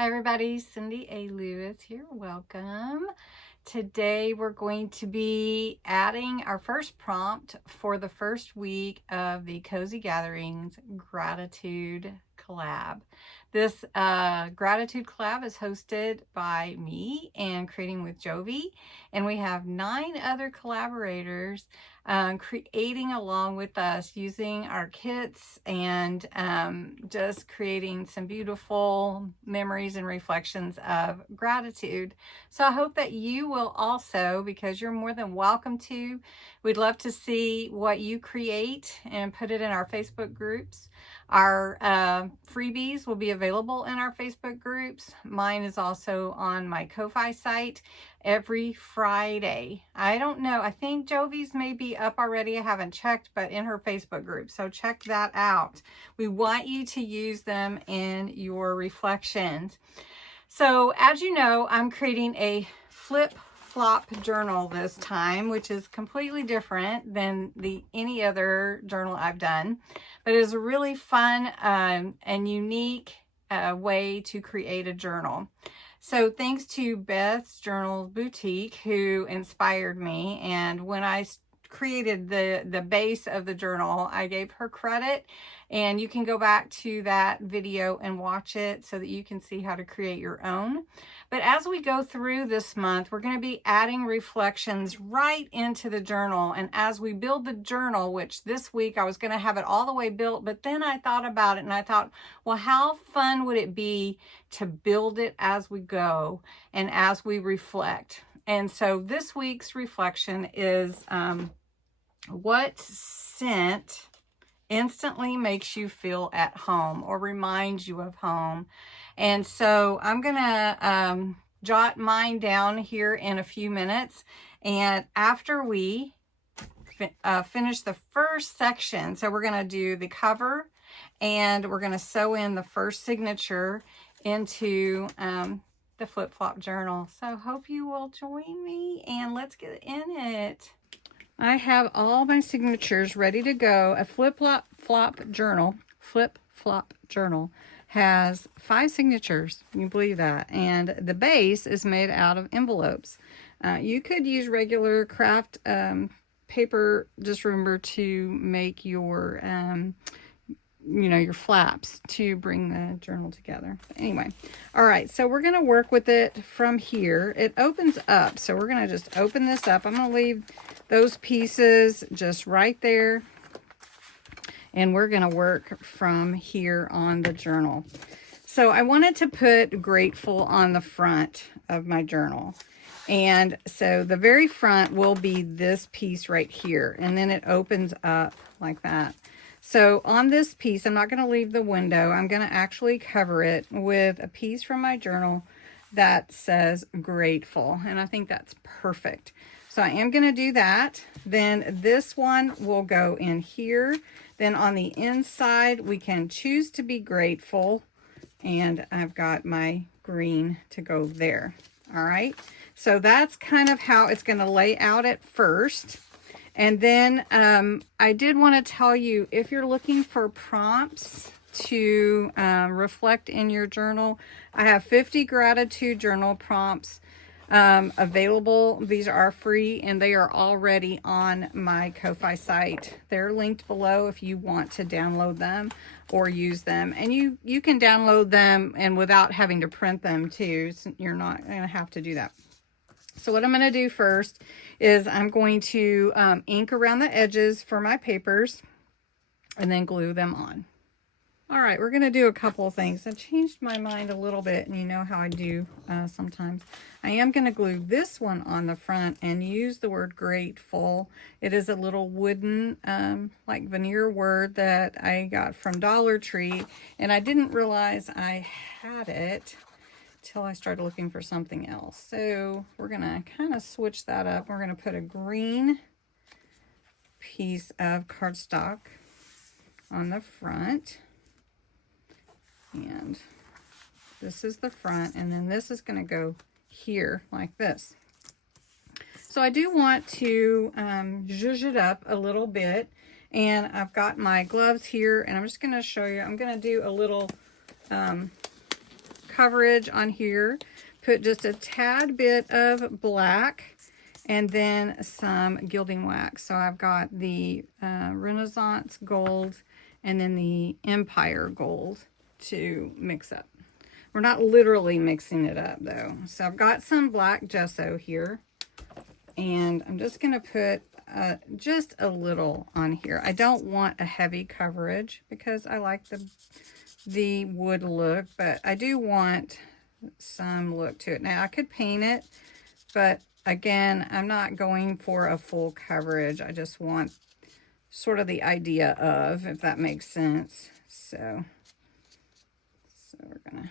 Hi everybody, Cindy A. Lewis here. Welcome. Today we're going to be adding our first prompt for the first week of the Cozy Gatherings Gratitude Collab. This Gratitude Collab is hosted by me and Creating with Jovi, and we have 9 other collaborators creating along with us using our kits and just creating some beautiful memories and reflections of gratitude. So I hope that you will also, because you're more than welcome to. We'd love to see what you create and put it in our Facebook groups. Our freebies will be available in our Facebook groups. Mine is also on my Ko-Fi site every Friday. I don't know. I think Jovi's may be up already. I haven't checked, but in her Facebook group. So check that out. We want you to use them in your reflections. So as you know, I'm creating a flip-flop journal this time, which is completely different than any other journal I've done, but it is a really fun and unique way to create a journal. So thanks to Beth's Journal Boutique, who inspired me, and when I created the base of the journal, I gave her credit, and you can go back to that video and watch it so that you can see how to create your own. But as we go through this month, we're going to be adding reflections right into the journal. And as we build the journal, which this week I was going to have it all the way built, but then I thought about it and I thought, well, how fun would it be to build it as we go and as we reflect? And so this week's reflection is what scent instantly makes you feel at home or reminds you of home. And so I'm gonna jot mine down here in a few minutes, and after we finish the first section, so we're gonna do the cover and we're gonna sew in the first signature into the flip-flop journal. So hope you will join me and let's get in it. I have all my signatures ready to go. A flip-flop journal has 5 signatures. Can you believe that? And the base is made out of envelopes. You could use regular craft paper. Just remember to make your your flaps to bring the journal together. But anyway, all right, so we're going to work with it from here. It opens up, so we're going to just open this up. I'm going to leave those pieces just right there, and we're going to work from here on the journal. So I wanted to put grateful on the front of my journal, and so the very front will be this piece right here, and then it opens up like that. So on this piece, I'm not going to leave the window. I'm going to actually cover it with a piece from my journal that says grateful. And I think that's perfect. So I am going to do that. Then this one will go in here. Then on the inside, we can choose to be grateful. And I've got my green to go there. All right. So that's kind of how it's going to lay out at first. And then I did want to tell you, if you're looking for prompts to reflect in your journal, I have 50 gratitude journal prompts available. These are free and they are already on my Ko-Fi site. They're linked below if you want to download them or use them. And you can download them and without having to print them too. So you're not going to have to do that. So what I'm going to do first is I'm going to ink around the edges for my papers and then glue them on. All right, we're going to do a couple of things. I changed my mind a little bit, and you know how I do sometimes. I am going to glue this one on the front and use the word grateful. It is a little wooden, like veneer word that I got from Dollar Tree, and I didn't realize I had it till I started looking for something else. So we're going to kind of switch that up. We're going to put a green piece of cardstock on the front. And this is the front. And then this is going to go here like this. So I do want to zhuzh it up a little bit. And I've got my gloves here. And I'm just going to show you. I'm going to do a little coverage on here. Put just a tad bit of black and then some gilding wax. So I've got the Renaissance gold and then the Empire gold to mix up. We're not literally mixing it up though. So I've got some black gesso here, and I'm just going to put just a little on here. I don't want a heavy coverage because I like the wood look, but I do want some look to it. Now I could paint it, but again, I'm not going for a full coverage. I just want sort of the idea of, if that makes sense. So we're gonna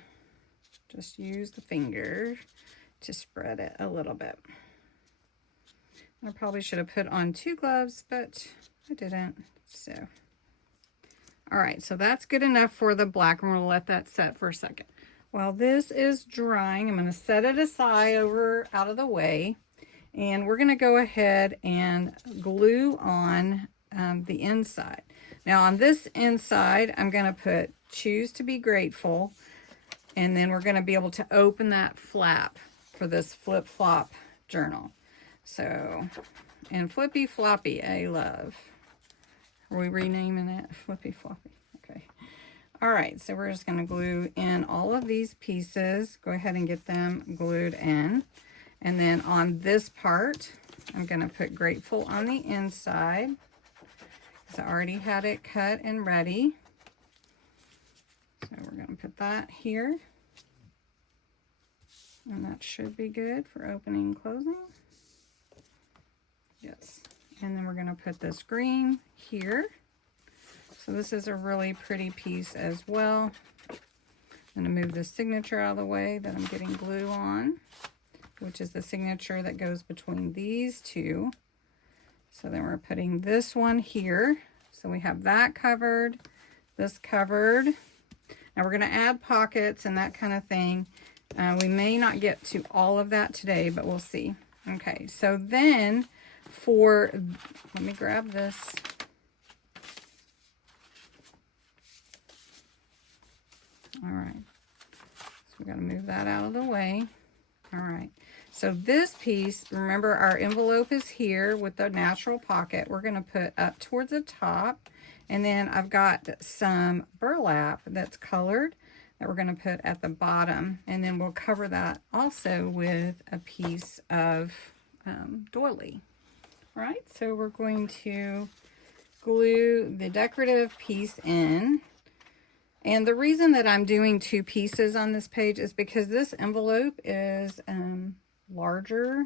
just use the finger to spread it a little bit. I probably should have put on 2 gloves, but I didn't. So, all right, so that's good enough for the black. I'm gonna let that set for a second. While this is drying, I'm gonna set it aside out of the way, and we're gonna go ahead and glue on the inside. Now on this inside, I'm gonna put "Choose to be Grateful," and then we're gonna be able to open that flap for this flip-flop journal. So, and Flippy Floppy, I love. Are we renaming it Flippy Floppy? Okay. All right, so we're just going to glue in all of these pieces. Go ahead and get them glued in. And then on this part, I'm going to put Grateful on the inside, because I already had it cut and ready. So we're going to put that here. And that should be good for opening and closing. Yes. And then we're going to put this green here. So this is a really pretty piece as well. I'm going to move the signature out of the way that I'm getting glue on, which is the signature that goes between these two. So then we're putting this one here. So we have that covered, this covered. Now we're going to add pockets and that kind of thing. We may not get to all of that today, but we'll see. Okay, so then let me grab this. All right, so we got to move that out of the way. All right, so this piece, remember our envelope is here with the natural pocket. We're going to put up towards the top, and then I've got some burlap that's colored that we're going to put at the bottom, and then we'll cover that also with a piece of doily. All right, so we're going to glue the decorative piece in. And the reason that I'm doing 2 pieces on this page is because this envelope is larger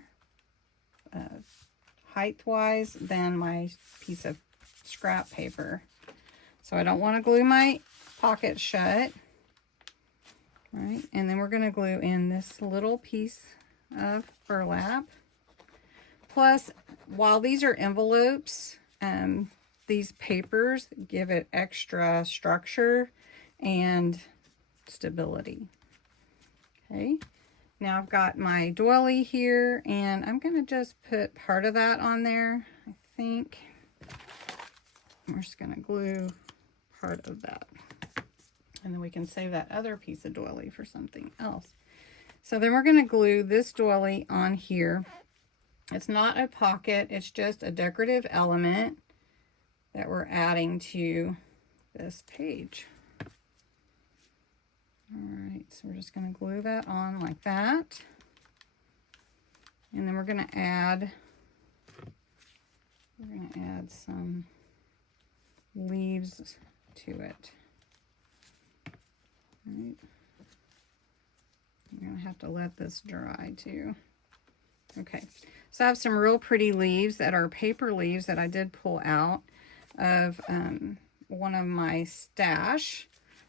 height-wise than my piece of scrap paper. So I don't want to glue my pocket shut. Right, and then we're going to glue in this little piece of burlap. Plus, while these are envelopes, these papers give it extra structure and stability. Okay, now I've got my doily here, and I'm going to just put part of that on there, I think. We're just going to glue part of that. And then we can save that other piece of doily for something else. So then we're going to glue this doily on here. It's not a pocket, it's just a decorative element that we're adding to this page. All right, so we're just going to glue that on like that. And then we're going to add some leaves to it. Right. I'm going to have to let this dry too. Okay, so I have some real pretty leaves that are paper leaves that I did pull out of one of my stash.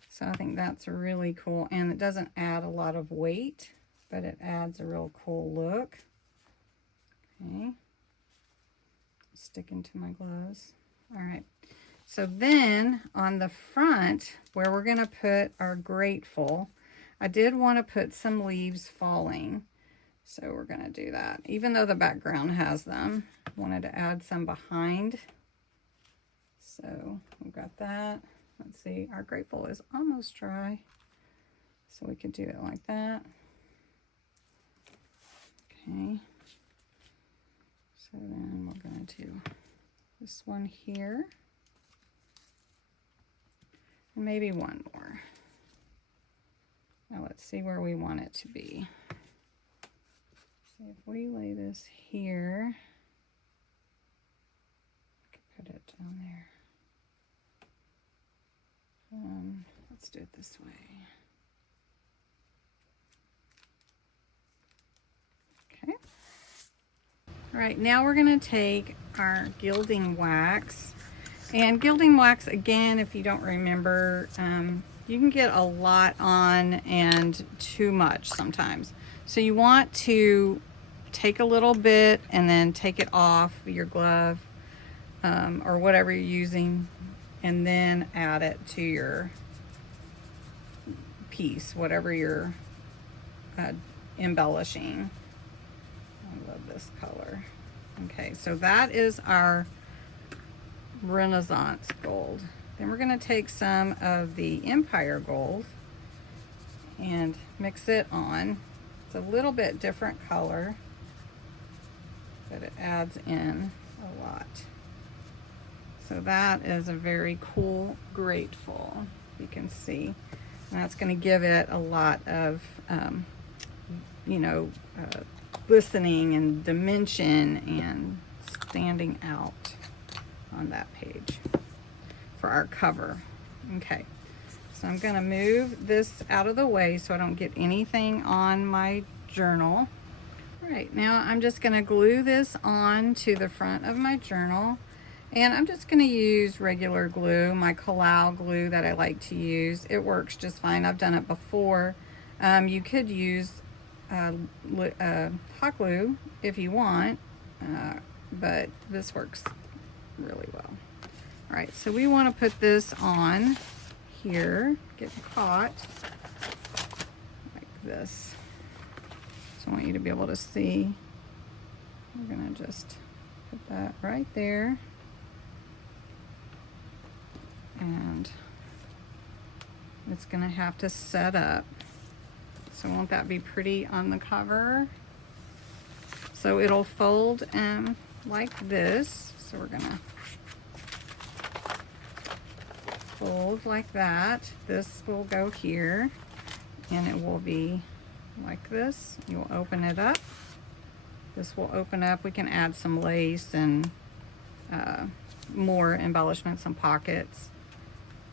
So I think that's really cool, and it doesn't add a lot of weight, but it adds a real cool look. Okay, sticking to my gloves. All right. So then on the front, where we're going to put our grateful, I did want to put some leaves falling. So we're going to do that. Even though the background has them, I wanted to add some behind. So we've got that. Let's see, our grateful is almost dry. So we could do it like that. Okay. So then we're going to do this one here. And maybe one more. Now let's see where we want it to be. So if we lay this here, I can put it down there. Let's do it this way. Okay. All right, now we're going to take our gilding wax. And gilding wax, again, if you don't remember, you can get a lot on and too much sometimes. So you want to take a little bit and then take it off your glove or whatever you're using, and then add it to your piece, whatever you're embellishing. I love this color. Okay, so that is our Renaissance gold. Then we're going to take some of the Empire gold and mix it on. It's a little bit different color, but it adds in a lot. So that is a very cool grateful, you can see. And that's going to give it a lot of, glistening and dimension and standing out on that page for our cover. Okay, so I'm going to move this out of the way so I don't get anything on my journal. All right, now I'm just going to glue this on to the front of my journal, and I'm just going to use regular glue, my Kalau glue that I like to use. It works just fine. I've done it before. You could use hot glue if you want, but this works really well. All right, so we want to put this on here, get caught like this. So I want you to be able to see. We're going to just put that right there. And it's going to have to set up. So won't that be pretty on the cover? So it'll fold like this. So we're gonna fold like that. This will go here, and it will be like this. You will open it up. This will open up. We can add some lace and more embellishments and pockets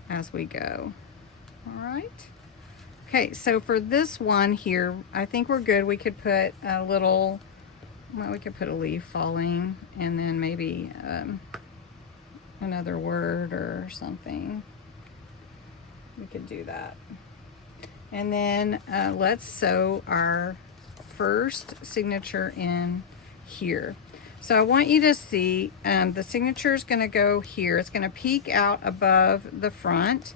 as we go. All right. Okay, so for this one here, I think we're good. We could put a little, well, we could put a leaf falling, and then maybe another word or something. We could do that. And then let's sew our first signature in here. So I want you to see the signature is going to go here. It's going to peek out above the front.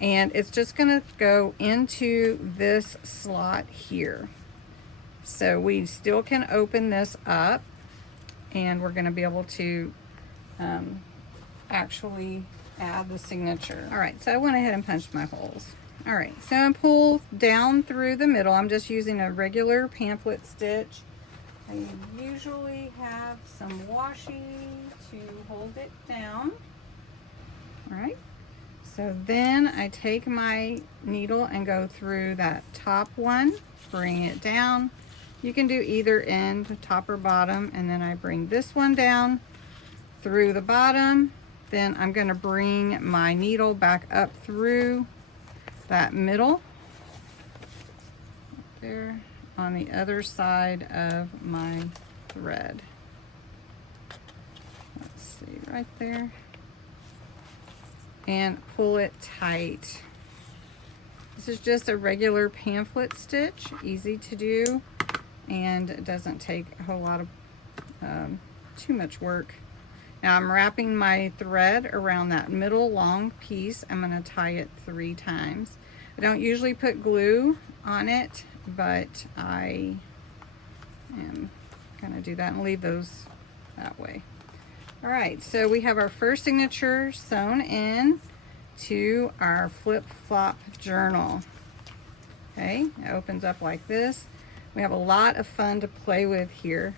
And it's just going to go into this slot here. So we still can open this up, and we're going to be able to actually add the signature. All right, so I went ahead and punched my holes. All right, so I'm pulled down through the middle. I'm just using a regular pamphlet stitch. I usually have some washi to hold it down. All right. So then I take my needle and go through that top one, bring it down. You can do either end, top or bottom, and then I bring this one down through the bottom. Then I'm going to bring my needle back up through that middle there on the other side of my thread. Let's see, right there. And pull it tight. This is just a regular pamphlet stitch, easy to do, and it doesn't take a whole lot of too much work. Now I'm wrapping my thread around that middle long piece. I'm going to tie it 3 times. I don't usually put glue on it, but I am going to do that and leave those that way. All right, so we have our first signature sewn in to our flip-flop journal. Okay, it opens up like this. We have a lot of fun to play with here.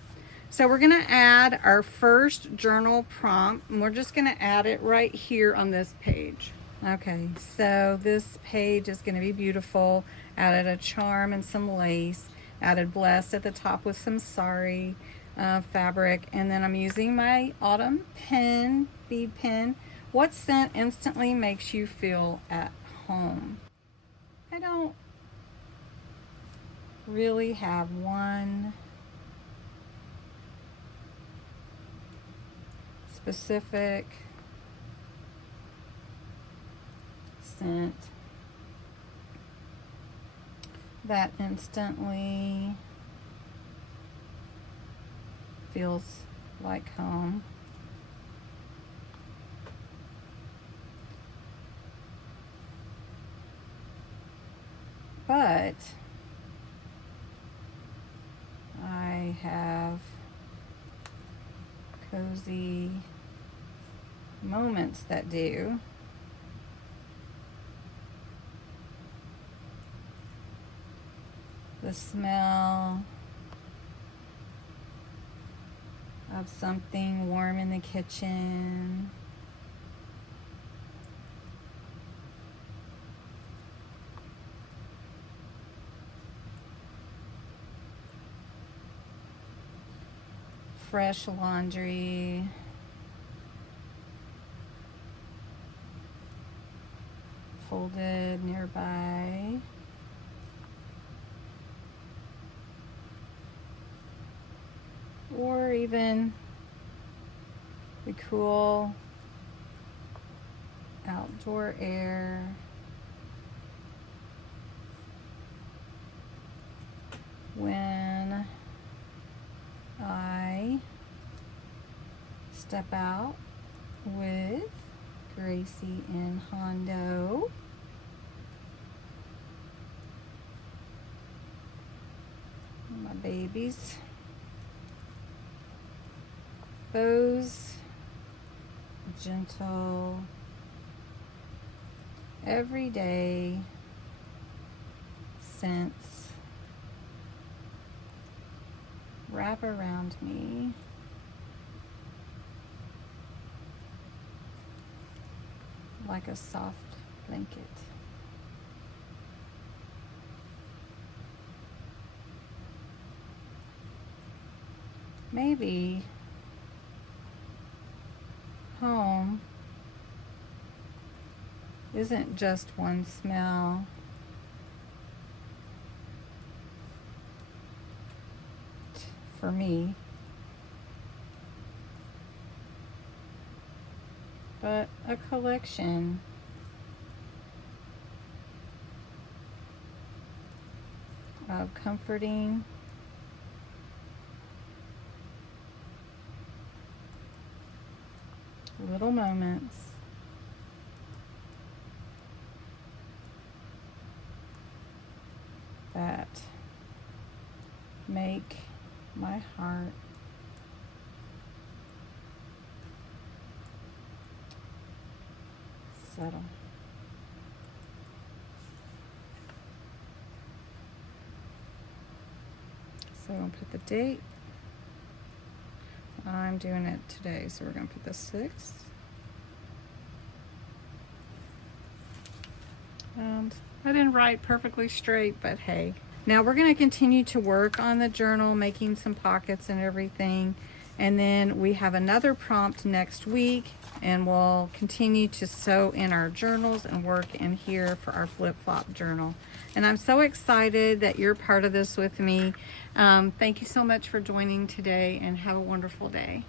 So we're gonna add our first journal prompt, and we're just gonna add it right here on this page. Okay, so this page is gonna be beautiful. Added a charm and some lace. Added blessed at the top with some sari fabric. And then I'm using my autumn pen, bead pen. What scent instantly makes you feel at home? I don't really have one specific scent that instantly feels like home. But I have cozy moments that do. The smell of something warm in the kitchen. Fresh laundry. Folded nearby. Or even the cool outdoor air. When I step out with Gracie and Hondo. My babies. Those gentle, everyday scents wrap around me like a soft blanket. Maybe home isn't just one smell. For me, but a collection of comforting little moments that make my heart settle. So I'm gonna put the date. I'm doing it today, so we're gonna put the 6th. And I didn't write perfectly straight, but hey. Now we're gonna continue to work on the journal, making some pockets and everything. And then we have another prompt next week, and we'll continue to sew in our journals and work in here for our flip-flop journal. And I'm so excited that you're part of this with me. Thank you so much for joining today, and have a wonderful day.